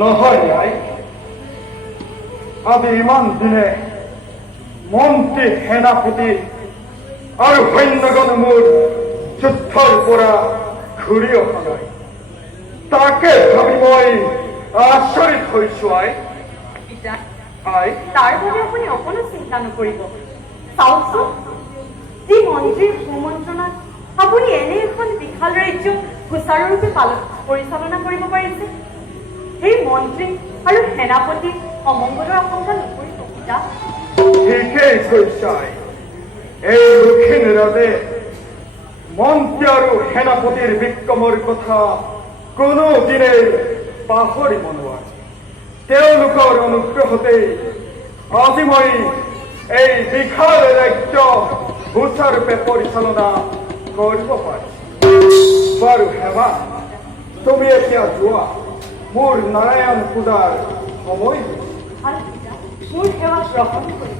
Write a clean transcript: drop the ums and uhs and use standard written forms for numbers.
নহয় আই আজি ইমান দিনে মন্ত্ৰী সেনাপতি আৰু সৈন্যগণ মোৰ যুদ্ধৰ পৰা ঘূৰি অহা নাই তাকে ভাবি মই আচৰিত হৈছো আই তাৰ বাবে আপুনি অকণো চিন্তা নকৰিব চাওকচোন যি মন্ত্ৰীৰ সুমন্ত্ৰণাত আপুনি এনে এখন বিশাল ৰাজ্য সুচাৰুৰূপে পৰিচালনা কৰিব পাৰিছে সেই মন্ত্ৰী আৰু সেনাপতি অমংগলৰ আশংকা নকৰিব পিতা ঠিকেই কৈছাই এই দক্ষিণ ৰাজে মন্ত্ৰী আৰু সেনাপতিৰ বিক্ৰমৰ কথা কোনোদিনে পাহৰিব নোৱাৰে তেওঁলোকৰ অনুগ্ৰহতেই আজি মই এই বিশাল ৰাজ্য সুচাৰুৰূপে পৰিচালনা কৰিব পাৰিছো বাৰু হেমা তুমি এতিয়া যোৱা মোৰ নাৰায়ণ পূজাৰ সময় মোৰ সেৱা গ্ৰহণ কৰিব